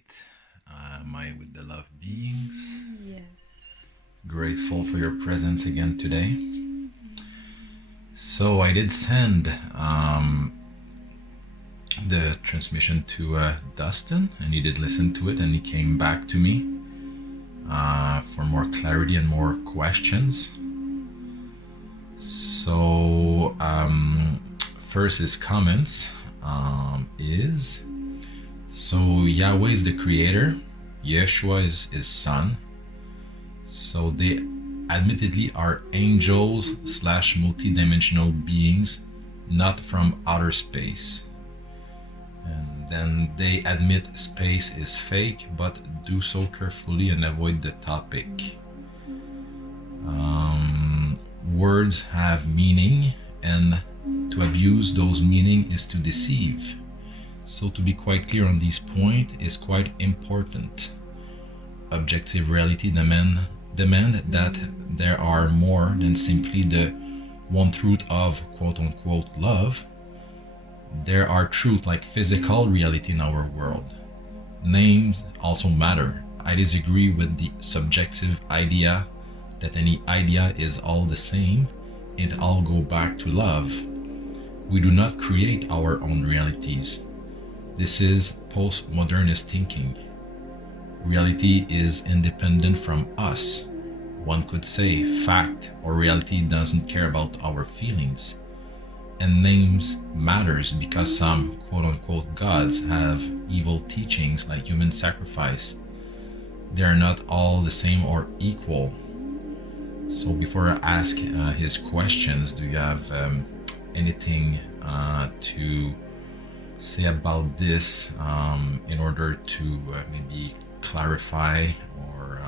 night. Am I with the love beings? Yes. Grateful for your presence again today. So I did send the transmission to Dustin, and he did listen to it, and he came back to me for more clarity and more questions. So first, his comments is. So Yahweh is the creator, Yeshua is his son. So they admittedly are angels slash multi-dimensional beings, not from outer space. And then they admit space is fake, but do so carefully and avoid the topic. Words have meaning, and to abuse those meaning is to deceive. So to be quite clear on this point is quite important. Objective reality demand that there are more than simply the one truth of quote-unquote love. There are truths like physical reality in our world. Names also matter. I disagree with the subjective idea that any idea is all the same. It all go back to love. We do not create our own realities. This is postmodernist thinking. Reality is independent from us. One could say fact or reality doesn't care about our feelings. And names matters because some quote-unquote gods have evil teachings like human sacrifice. They are not all the same or equal. So before I ask his questions, do you have anything to say about this in order to maybe clarify or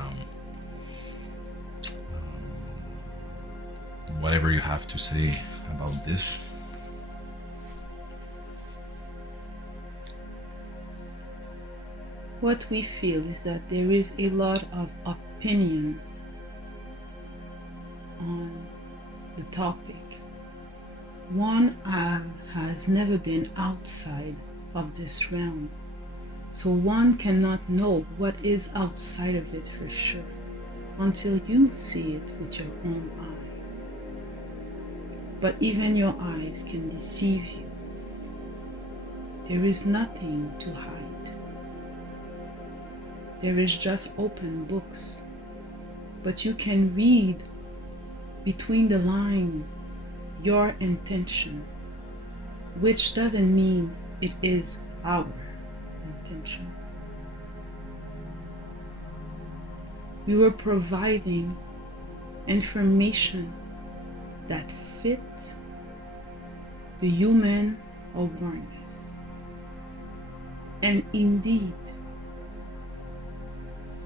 whatever you have to say about this? What we feel is that there is a lot of opinion on the topic. One has never been outside of this realm, so one cannot know what is outside of it for sure until you see it with your own eye. But even your eyes can deceive you. There is nothing to hide. There is just open books, but you can read between the line your intention, which doesn't mean it is our intention. We were providing information that fit the human awareness. And indeed,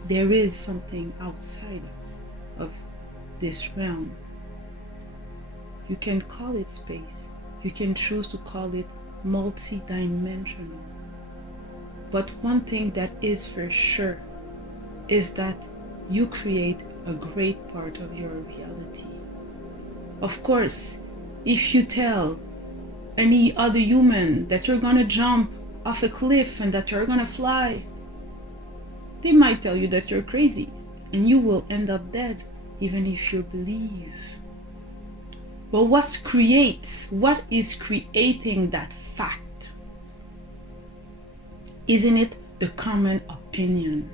there is something outside of this realm. You can call it space. You can choose to call it multi-dimensional. But one thing that is for sure is that you create a great part of your reality. Of course, if you tell any other human that you're gonna jump off a cliff and that you're gonna fly, they might tell you that you're crazy and you will end up dead, even if you believe. But what is creating that fact? Isn't it the common opinion?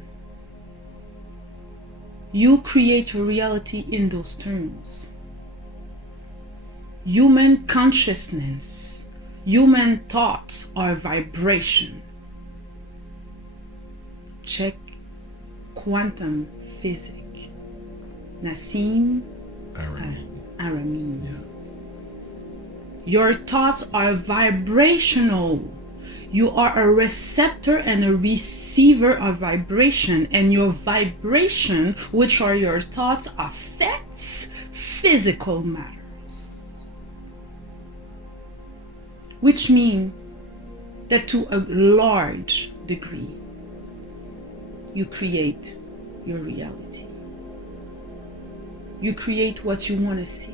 You create your reality in those terms. Human consciousness, human thoughts are vibration. Check quantum physics. Nassim Aramein. Yeah. Your thoughts are vibrational. You are a receptor and a receiver of vibration, and your vibration, which are your thoughts, affects physical matters. Which means that to a large degree, you create your reality. You create what you want to see.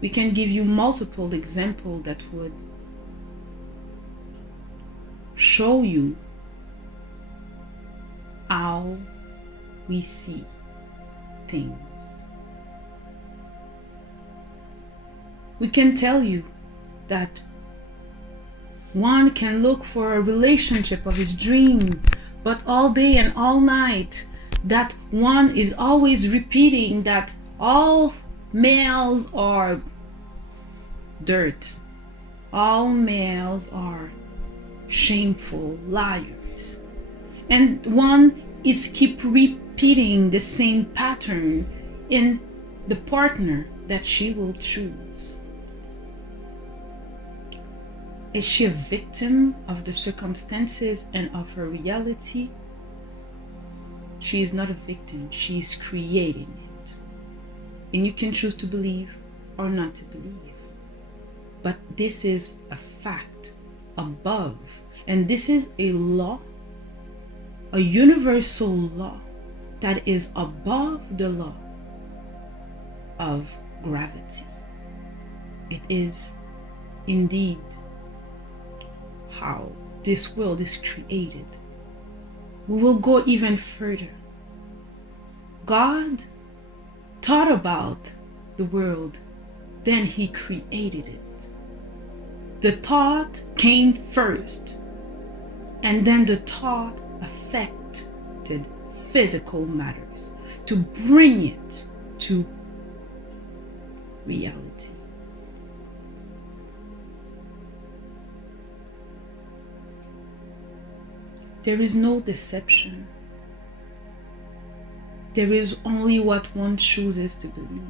We can give you multiple examples that would show you how we see things. We can tell you that one can look for a relationship of his dream, but all day and all night, that one is always repeating that all males are dirt, all males are shameful liars, and one is keep repeating the same pattern in the partner that she will choose. Is she a victim of the circumstances and of her reality? She is not a victim, she is creating it. And you can choose to believe or not to believe. But this is a fact above, and this is a law, a universal law that is above the law of gravity. It is indeed how this world is created. We will go even further. God thought about the world, then he created it. The thought came first, and then the thought affected physical matters to bring it to reality. There is no deception. There is only what one chooses to believe.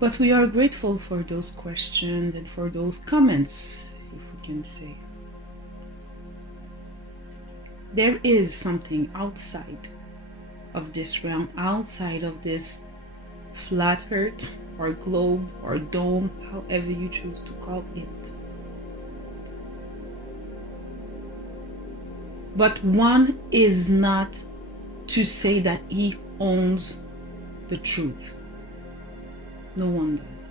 But we are grateful for those questions and for those comments, if we can say. There is something outside of this realm, outside of this flat earth or globe or dome, however you choose to call it. But one is not to say that he owns the truth. No one does.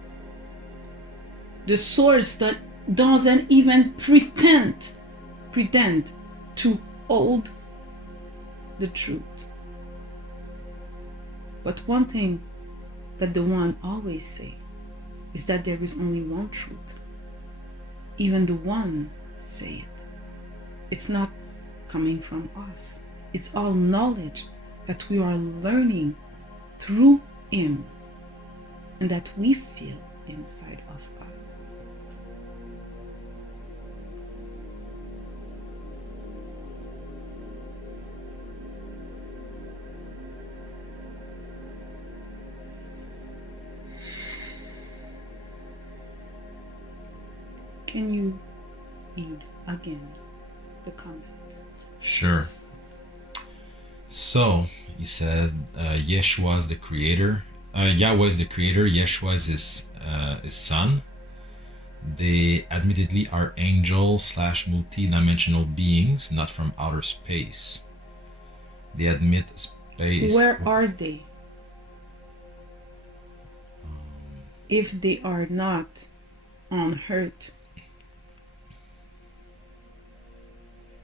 The source that doesn't even pretend to hold the truth. But one thing that the one always say is that there is only one truth. Even the one say it. It's not coming from us. It's all knowledge that we are learning through him and that we feel inside of us. Can you read again the comment? Sure. So he said, Yeshua is the creator. Yahweh is the creator. Yeshua is his son. They admittedly are angel / multi-dimensional beings, not from outer space. They admit space. Where are they? If they are not on earth,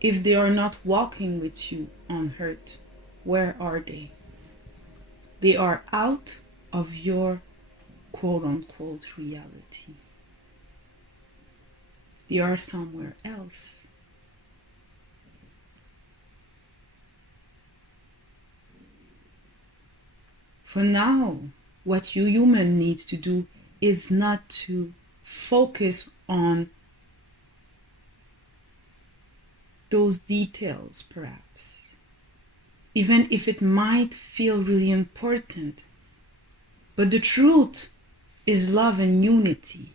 if they are not walking with you on earth, where are they? They are out of your quote-unquote reality. They are somewhere else. For now, what you human needs to do is not to focus on those details, perhaps, even if it might feel really important. But the truth is love and unity.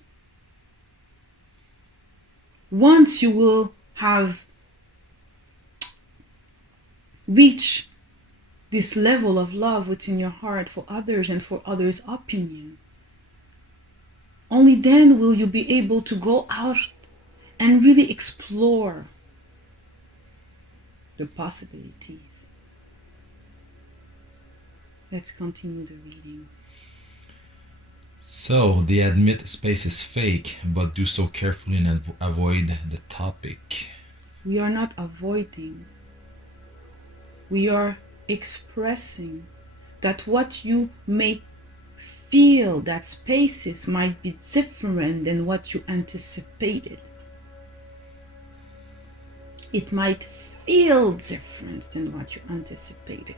Once you will have reached this level of love within your heart for others and for others' opinion, only then will you be able to go out and really explore the possibilities. Let's continue the reading. So they admit space is fake, but do so carefully and avoid the topic. We are not avoiding. We are expressing that what you may feel that spaces might be different than what you anticipated. It might feel different than what you anticipated.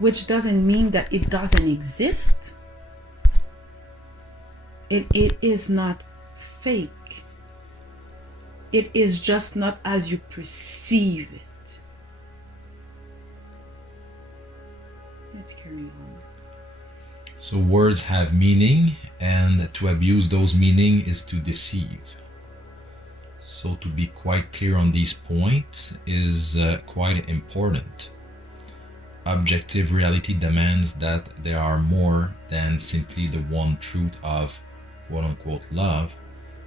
Which doesn't mean that it doesn't exist. It is not fake. It is just not as you perceive it. Let's carry on. So words have meaning, and to abuse those meaning is to deceive. So to be quite clear on these points is quite important. Objective reality demands that there are more than simply the one truth of quote-unquote love.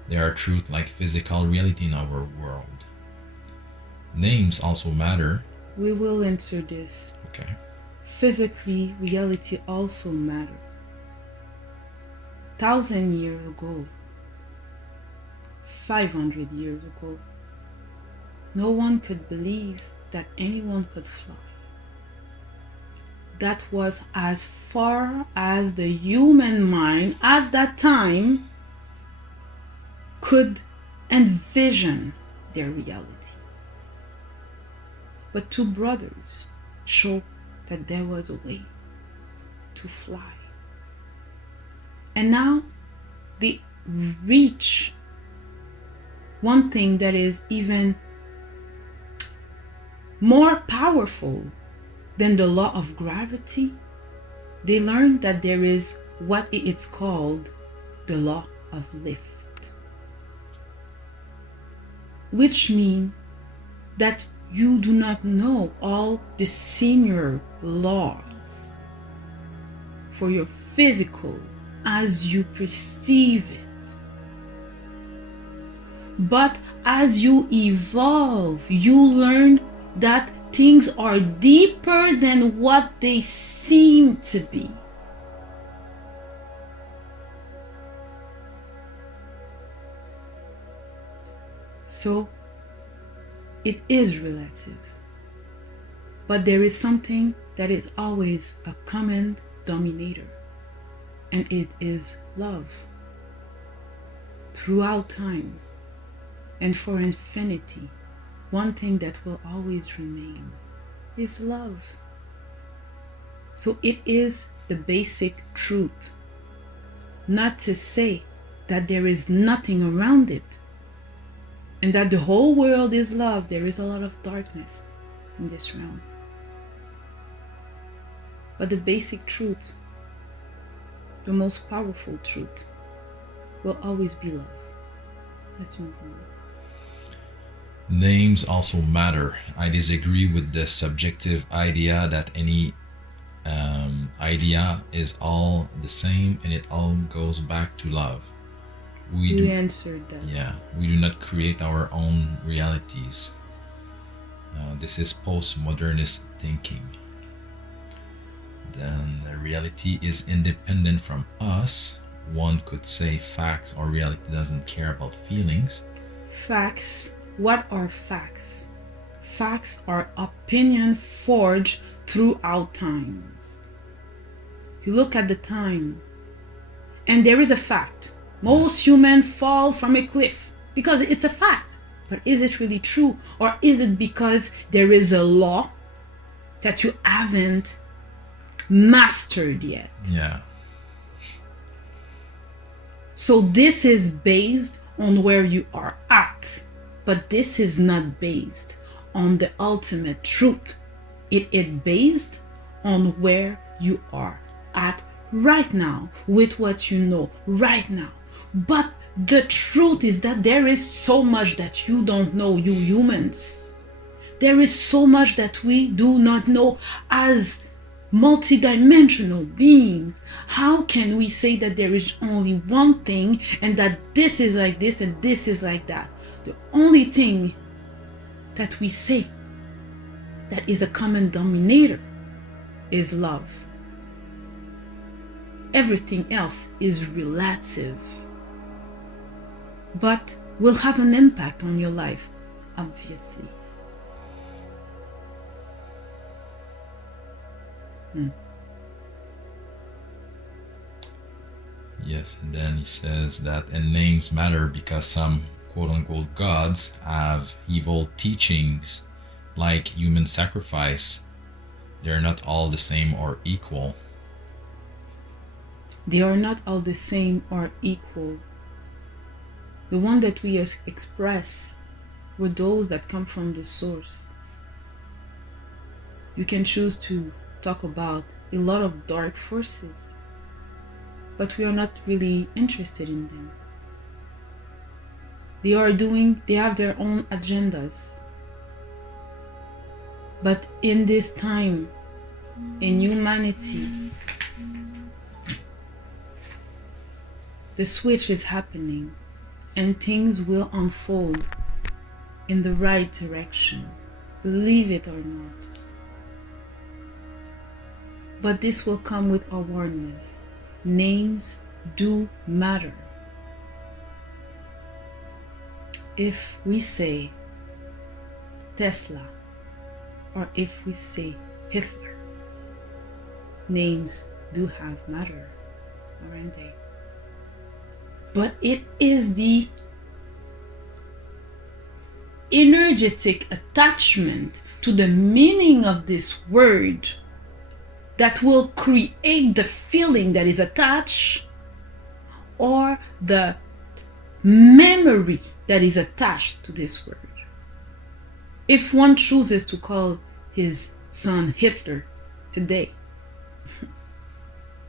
There are truths like physical reality in our world. Names also matter. We will answer this. Okay. Physically, reality also matters. 1,000 years ago, 500 years ago, no one could believe that anyone could fly. That was as far as the human mind at that time could envision their reality. But two brothers showed that there was a way to fly. And now they reach one thing that is even more powerful than the law of gravity. They learned that there is what it's called the law of lift, which means that you do not know all the senior laws for your physical as you perceive it. But as you evolve, you learn that things are deeper than what they seem to be. So it is relative. But there is something that is always a common denominator, and it is love. Throughout time and for infinity, one thing that will always remain is love. So it is the basic truth. Not to say that there is nothing around it and that the whole world is love. There is a lot of darkness in this realm. But the basic truth, the most powerful truth, will always be love. Let's move on. Names also matter. I disagree with the subjective idea that any idea is all the same and it all goes back to love. You answered that. Yeah, we do not create our own realities. This is postmodernist thinking. Then the reality is independent from us. One could say facts or reality doesn't care about feelings. Facts. What are facts? Facts are opinion forged throughout times. You look at the time, and there is a fact. Most humans fall from a cliff because it's a fact. But is it really true? Or is it because there is a law that you haven't mastered yet? Yeah. So this is based on where you are at. But this is not based on the ultimate truth. It is based on where you are at right now with what you know right now. But the truth is that there is so much that you don't know, you humans. There is so much that we do not know as multidimensional beings. How can we say that there is only one thing and that this is like this and this is like that? The only thing that we say that is a common denominator is love. Everything else is relative, but will have an impact on your life, obviously. Yes, and then he says that and names matter because some quote unquote gods have evil teachings like human sacrifice. They're not all the same or equal. They are not all the same or equal. The one that we express were those that come from the source. You can choose to talk about a lot of dark forces, but we are not really interested in them. They have their own agendas. But in this time, in humanity, the switch is happening and things will unfold in the right direction, believe it or not. But this will come with awareness. Names do matter. If we say Tesla, or if we say Hitler, names do have matter, aren't they? But it is the energetic attachment to the meaning of this word that will create the feeling that is attached, or the memory that is attached to this word. If one chooses to call his son Hitler today,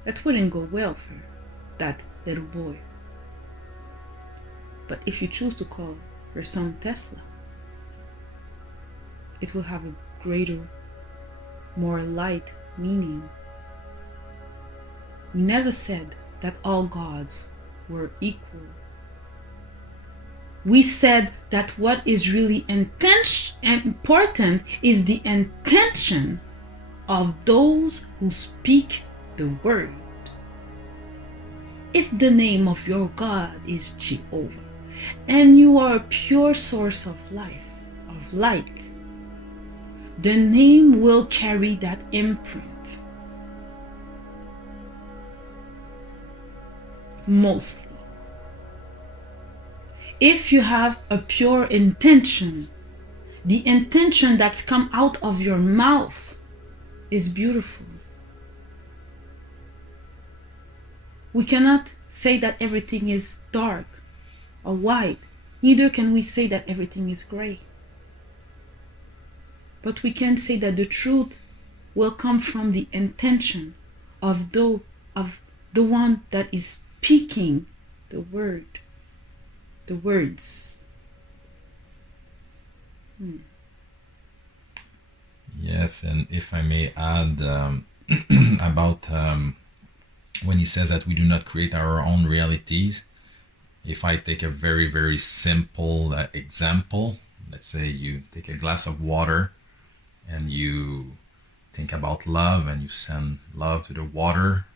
that wouldn't go well for that little boy. But if you choose to call your son Tesla, it will have a greater, more light meaning. We never said that all gods were equal. We said that what is really important is the intention of those who speak the word. If the name of your God is Jehovah, and you are a pure source of life, of light, the name will carry that imprint. Mostly. If you have a pure intention, the intention that's come out of your mouth is beautiful. We cannot say that everything is dark or white. Neither can we say that everything is gray. But we can say that the truth will come from the intention of the one that is speaking the word, the words. Yes, and if I may add about when he says that we do not create our own realities, if I take a very, very simple example, let's say you take a glass of water and you think about love and you send love to the water,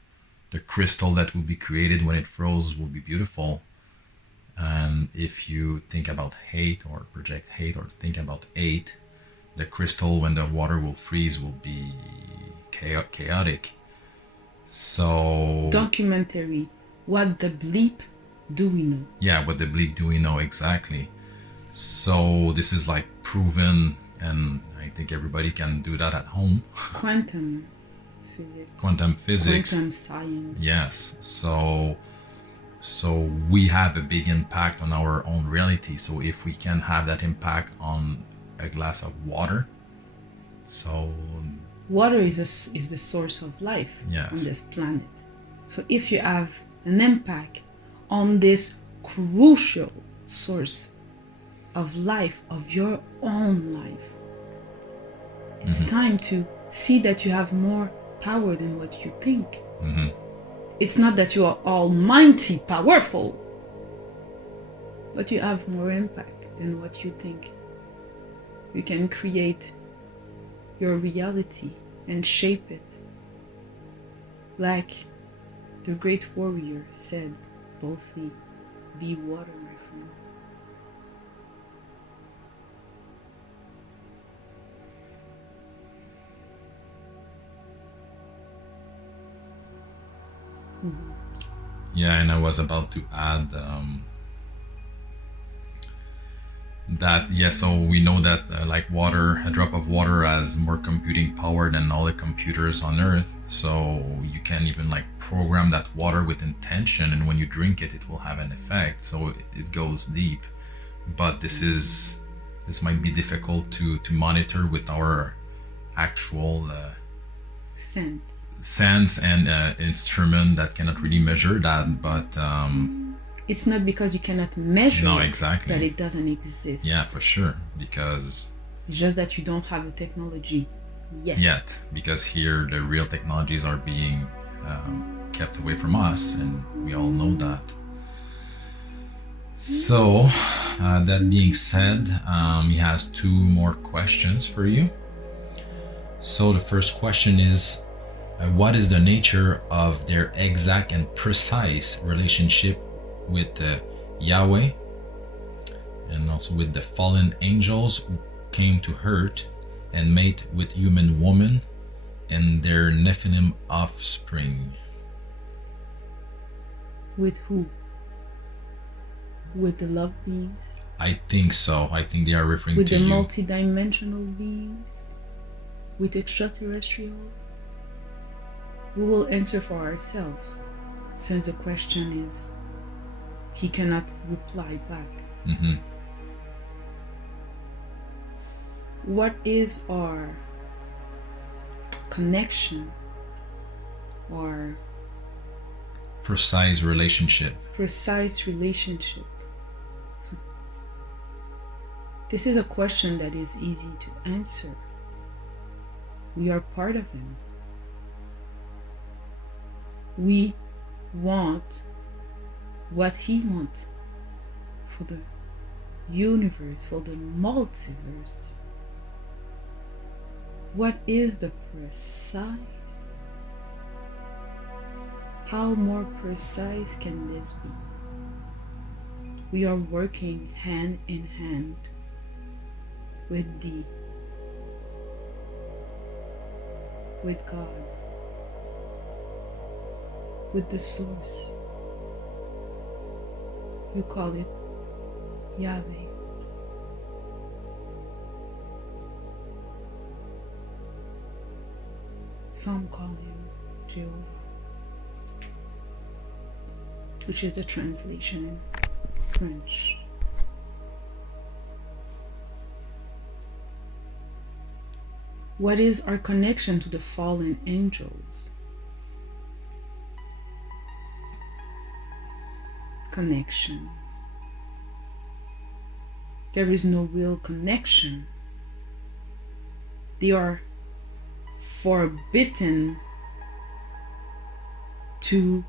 the crystal that will be created when it froze will be beautiful. And if you think about hate or project hate or think about hate, the crystal when the water will freeze will be chaotic. So documentary, what the bleep do we know? Yeah, what the bleep do we know exactly? So this is like proven, and I think everybody can do that at home. Quantum physics. Quantum physics. Quantum science. Yes. So we have a big impact on our own reality. So if we can have that impact on a glass of water, so water is the source of life on this planet. So if you have an impact on this crucial source of life, of your own life, it's time to see that you have more power than what you think. It's not that you are almighty powerful, but you have more impact than what you think. You can create your reality and shape it like The great warrior said boldly, "Be water, my friend." Mm-hmm. Yeah, and I was about to add that, yeah, so we know that like water, a drop of water has more computing power than all the computers on Earth. So you can even like program that water with intention, and when you drink it, it will have an effect. So it goes deep. But this might be difficult to monitor with our actual sense and instrument that cannot really measure that. But it's not because you cannot measure no, it exactly, that it doesn't exist. Yeah, for sure, because it's just that you don't have the technology yet. Because here the real technologies are being kept away from us, and we all know that. So that being said, he has two more questions for you. So the first question is, what is the nature of their exact and precise relationship with Yahweh, and also with the fallen angels who came to hurt and mate with human woman and their Nephilim offspring? With who? With the love beings? I think so. I think they are referring with to the you. multidimensional beings? With extraterrestrial? We will answer for ourselves, since the question is, he cannot reply back. Mm-hmm. What is our connection or precise relationship? Precise relationship. This is a question that is easy to answer. We are part of him. We want what he wants for the universe, for the multiverse. What is the precise? How more precise can this be? We are working hand in hand with God, with the source. You call it Yahweh. Some call him Jehovah, which is the translation in French. What is our connection to the fallen angels? Connection. There is no real connection. They are forbidden to.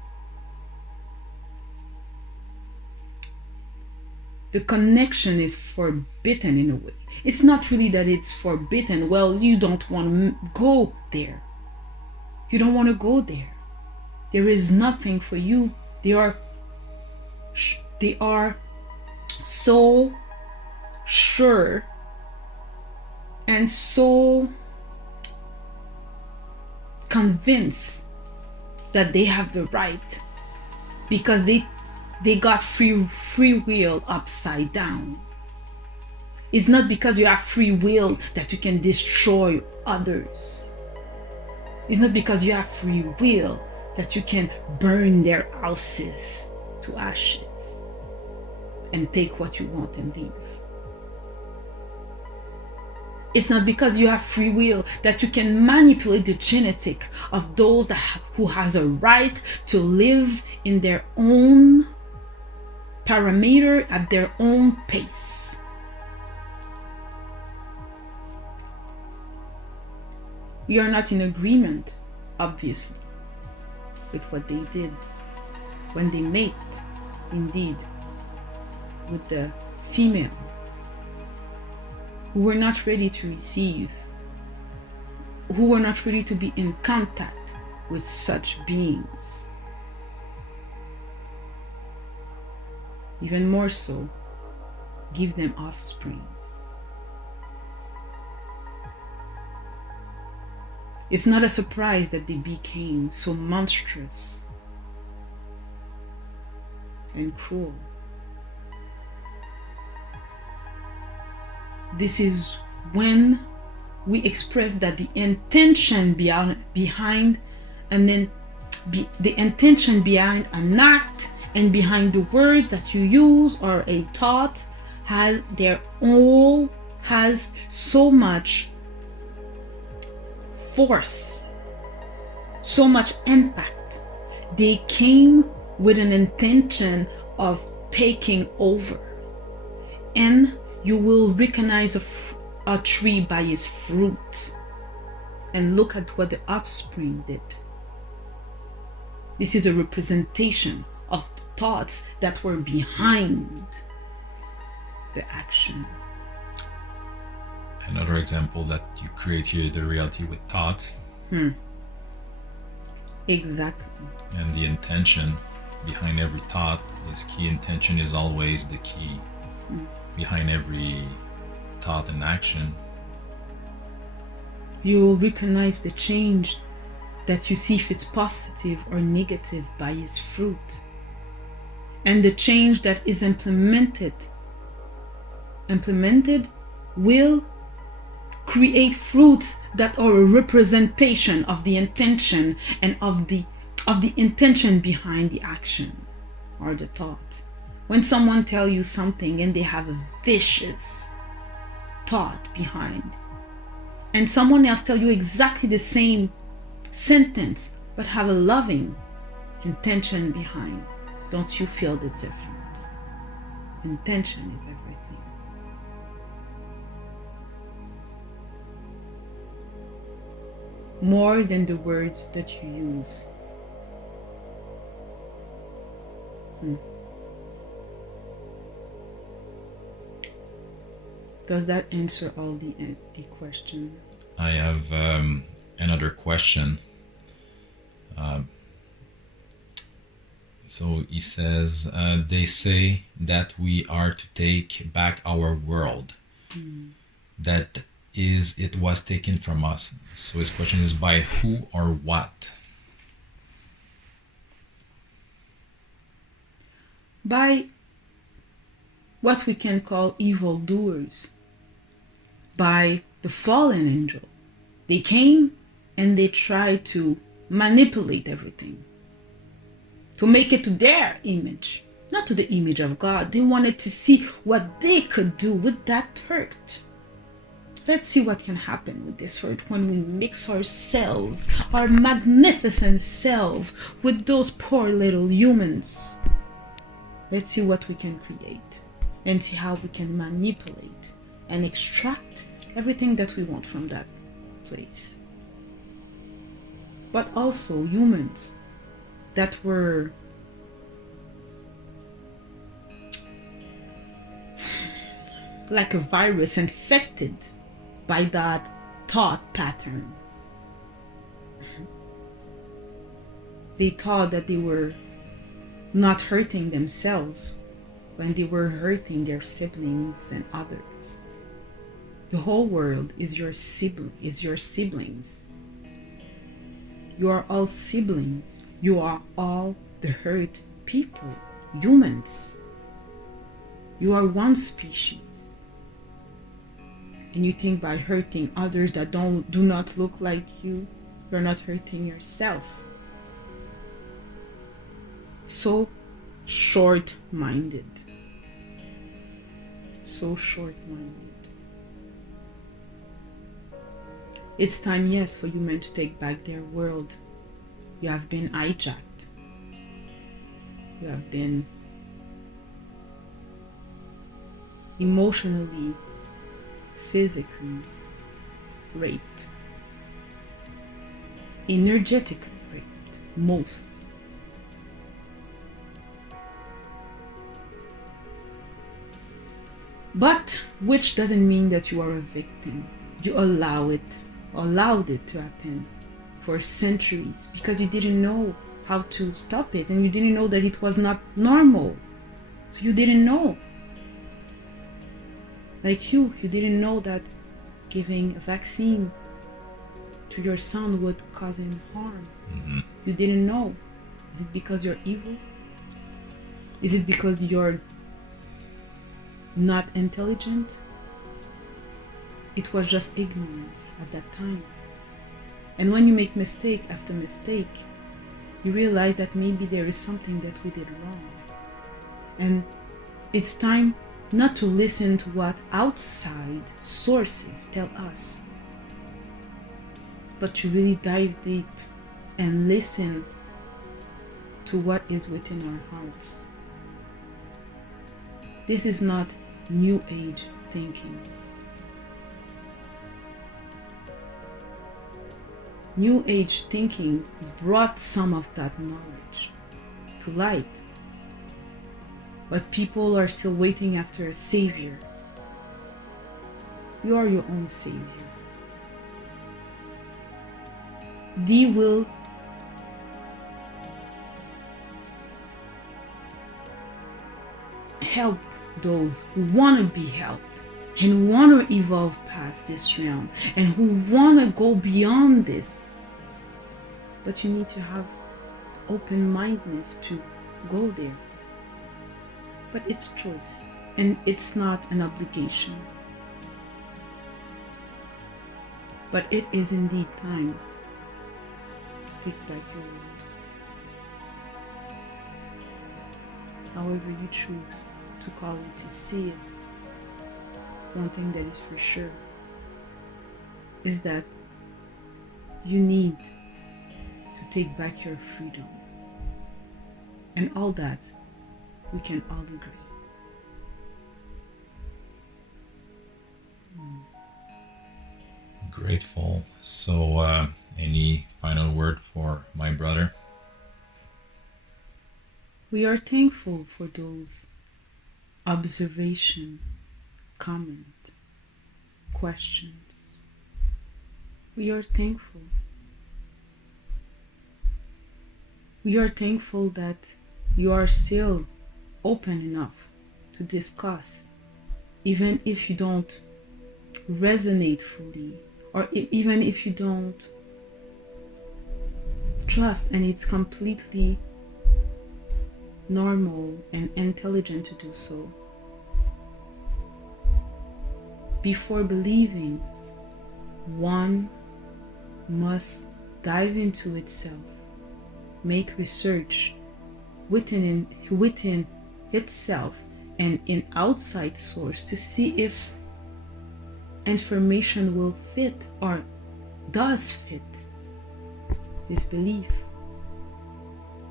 The connection is forbidden in a way. It's not really that it's forbidden. Well, you don't want to go there. You don't want to go there. There is nothing for you. They are so sure and so convinced that they have the right, because they got free will upside down. It's not because you have free will that you can destroy others. It's not because you have free will that you can burn their houses to ashes and take what you want and leave. It's not because you have free will that you can manipulate the genetic of those who has a right to live in their own parameter at their own pace. We are not in agreement, obviously, with what they did when they mate, indeed, with the female, who were not ready to receive, who were not ready to be in contact with such beings. even more so, give them offsprings. It's not a surprise that they became so monstrous and cruel. This is when we express that the intention behind the intention behind an act and behind the word that you use or a thought has so much force, so much impact. They came with an intention of taking over, and you will recognize a tree by its fruit. And look at what the offspring did. This is a representation of the thoughts that were behind the action. Another example that you create here the reality with thoughts. Exactly. And the intention behind every thought, this key intention is always the key behind every thought and action. You will recognize the change that you see if it's positive or negative by its fruit. And the change that is implemented will create fruits that are a representation of the intention and of the intention behind the action or the thought. When someone tells you something and they have a vicious thought behind, and someone else tell you exactly the same sentence but have a loving intention behind, don't you feel the difference? Intention is everything. More than the words that you use. Does that answer all the question? I have another question. So he says, they say that we are to take back our world. That is, it was taken from us. So his question is, by who or what? By what we can call evildoers. By the fallen angel. They came and they tried to manipulate everything, to make it to their image, not to the image of God. They wanted to see what they could do with that hurt. Let's see what can happen with this hurt when we mix ourselves, our magnificent self, with those poor little humans. Let's see what we can create and see how we can manipulate and extract everything that we want from that place. But also humans that were like a virus infected by that thought pattern. They thought that they were not hurting themselves when they were hurting their siblings and others. The whole world is your siblings. You are all siblings. You are all the hurt people, humans. You are one species. And you think by hurting others that do not look like you, you're not hurting yourself. So short-minded. So short-minded. It's time, yes, for human to take back their world. You have been hijacked. You have been emotionally, physically raped. Energetically raped, mostly. But which doesn't mean that you are a victim. You allowed it to happen for centuries because you didn't know how to stop it and you didn't know that it was not normal. So you didn't know. Like you didn't know that giving a vaccine to your son would cause him harm. Mm-hmm. You didn't know. Is it because you're evil? Is it because you're not intelligent? It was just ignorance at that time. And when you make mistake after mistake, you realize that maybe there is something that we did wrong. And it's time not to listen to what outside sources tell us, but to really dive deep and listen to what is within our hearts. This is not New Age thinking. New Age thinking brought some of that knowledge to light, but people are still waiting after a savior. You are your own savior. Thee will help those who want to be helped and who want to evolve past this realm and who want to go beyond this. But you need to have open-mindedness to go there. But it's choice, and it's not an obligation. But it is indeed time to take back your world. However you choose to call it, to see it, one thing that is for sure is that you need to take back your freedom. And all that we can all agree. Grateful. So, any final word for my brother? We are thankful for those observation, comment, questions. We are thankful. We are thankful that you are still open enough to discuss, even if you don't resonate fully, or even if you don't trust, and it's completely normal and intelligent to do so. Before believing, one must dive into itself, make research within itself and in outside source to see if information will fit or does fit this belief.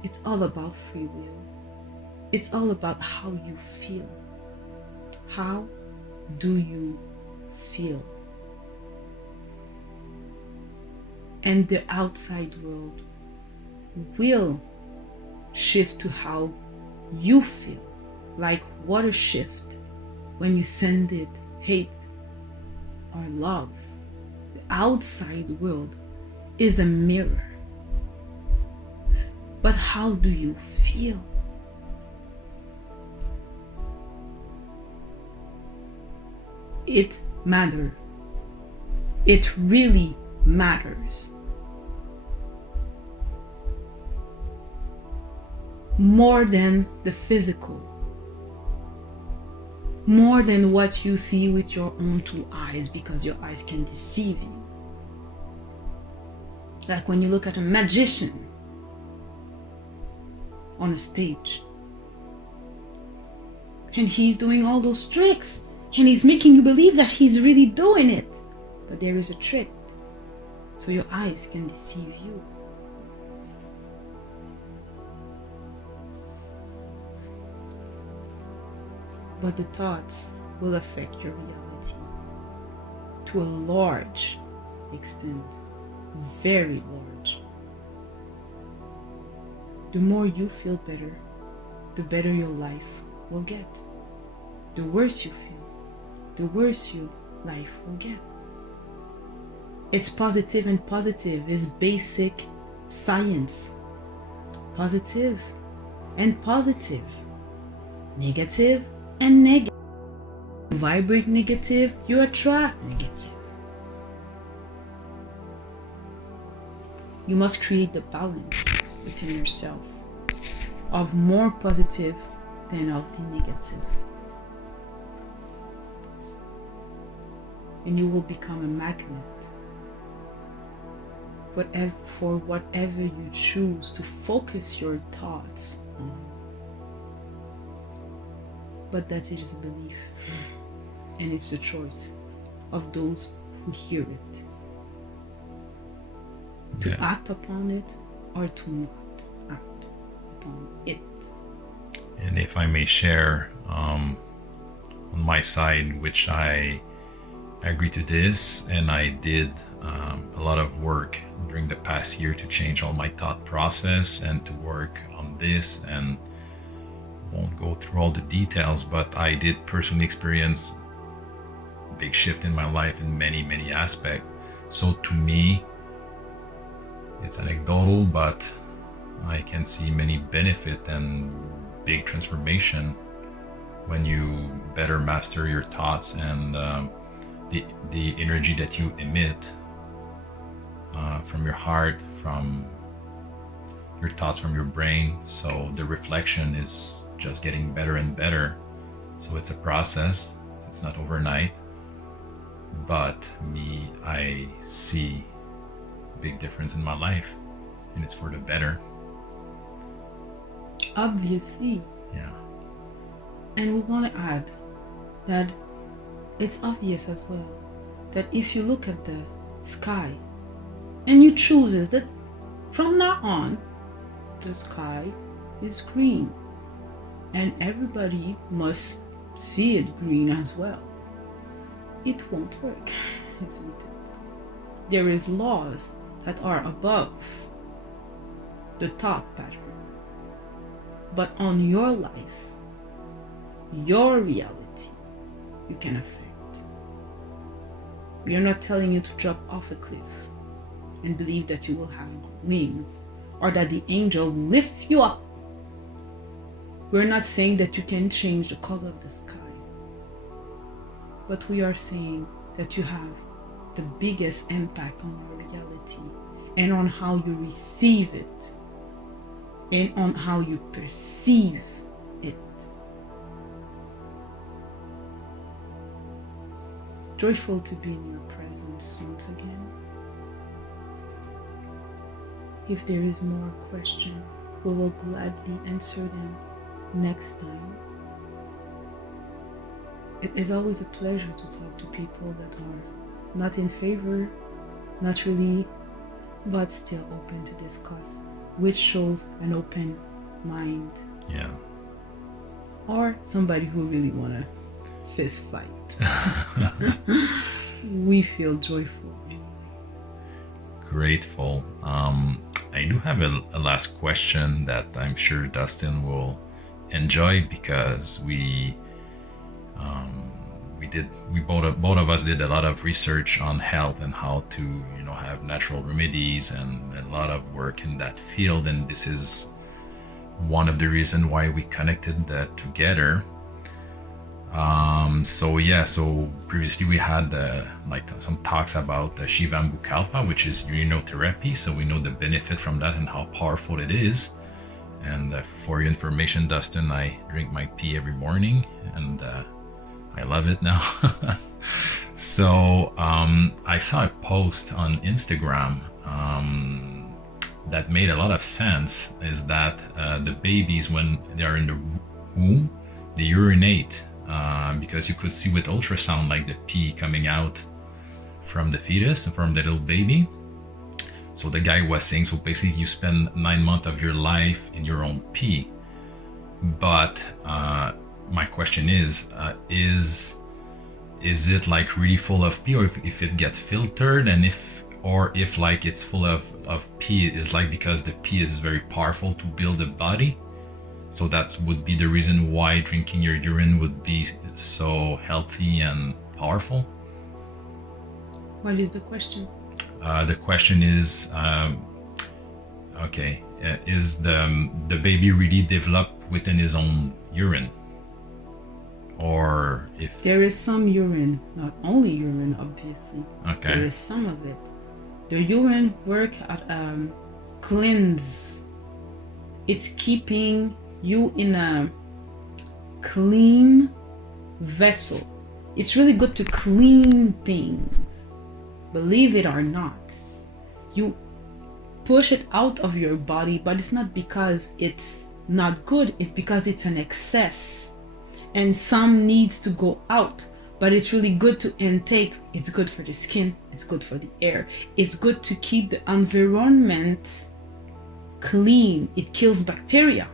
It's all about free will. It's all about how you feel. How do you feel? And the outside world will shift to how you feel, like water shift when you send it hate or love. The outside world is a mirror. But how do you feel? It matters. It really matters. More than the physical. More than what you see with your own two eyes, because your eyes can deceive you. Like when you look at a magician on a stage and he's doing all those tricks and he's making you believe that he's really doing it, but there is a trick, so your eyes can deceive you. But the thoughts will affect your reality to a large extent, very large. The more you feel better, the better your life will get. The worse you feel, the worse your life will get. It's positive, and positive is basic science. Positive and positive. negative and negative. You vibrate negative, you attract negative. You must create the balance within yourself of more positive than of the negative. And you will become a magnet for whatever you choose to focus your thoughts on. But that it is a belief, and it's the choice of those who hear it. To act upon it or to not act upon it. And if I may share, on my side, which I agree to this, and I did a lot of work during the past year to change all my thought process and to work on this, and won't go through all the details, but I did personally experience a big shift in my life in many aspects. So to me, it's anecdotal, but I can see many benefit and big transformation when you better master your thoughts and the energy that you emit from your heart, from your thoughts, from your brain. So the reflection is just getting better and better. So it's a process. It's not overnight. But I see a big difference in my life, and it's for the better. Obviously. Yeah. And we want to add that it's obvious as well that if you look at the sky and you choose that from now on the sky is green and everybody must see it green as well, it won't work, isn't it? There is laws that are above the thought pattern, but on your life, your reality, you can affect. We are not telling you to drop off a cliff and believe that you will have wings or that the angel will lift you up. We're not saying that you can change the color of the sky, but we are saying that you have the biggest impact on your reality and on how you receive it and on how you perceive it. Joyful to be in your presence once again. If there is more question, we will gladly answer them next time. It is always a pleasure to talk to people that are not in favor, not really, but still open to discuss, which shows an open mind. Yeah. Or somebody who really want to fist fight. We feel joyful. Grateful. I do have a last question that I'm sure Dustin will enjoy, because both of us did a lot of research on health and how to have natural remedies and a lot of work in that field, and this is one of the reasons why we connected together. So previously we had some talks about Shivambukalpa, which is urinotherapy. So we know the benefit from that and how powerful it is. And for your information, Dustin, I drink my pee every morning, and I love it now. So I saw a post on Instagram that made a lot of sense, is that the babies, when they are in the womb, they urinate because you could see with ultrasound like the pee coming out from the fetus, from the little baby. So the guy was saying, so basically you spend 9 months of your life in your own pee. But my question is it like really full of pee, or if it gets filtered, and if like it's full of pee, is like because the pee is very powerful to build a body? So that would be the reason why drinking your urine would be so healthy and powerful? What is the question? The question is, is the baby really developed within his own urine? Or if There is some urine, not only urine, obviously. okay. There is some of it. The urine work at cleanse. It's keeping you in a clean vessel. It's really good to clean things. Believe it or not. You push it out of your body, but it's not because it's not good, it's because it's an excess. And some needs to go out, but it's really good to intake. It's good for the skin, it's good for the air, it's good to keep the environment clean. It kills bacteria,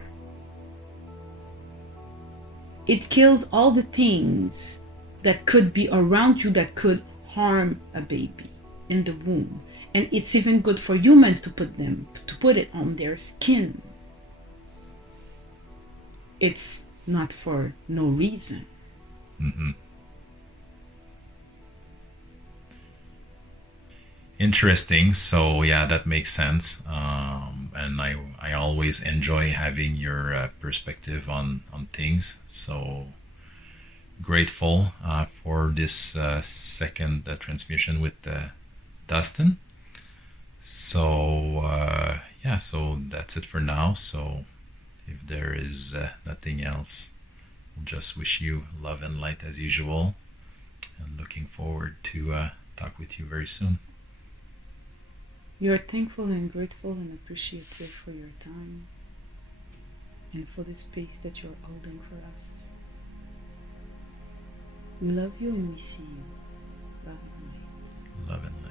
it kills all the things that could be around you that could harm a baby in the womb. And it's even good for humans to put it on their skin. It's not for no reason. Mm-hmm. Interesting. So yeah, that makes sense. And I always enjoy having your perspective on things. So grateful for this second transmission with Dustin. So yeah, so that's it for now. So if there is nothing else, we'll just wish you love and light as usual, and looking forward to talk with you very soon. You're thankful and grateful and appreciative for your time and for the space that you're holding for us. We love you and we see you. Love and light. Love and light.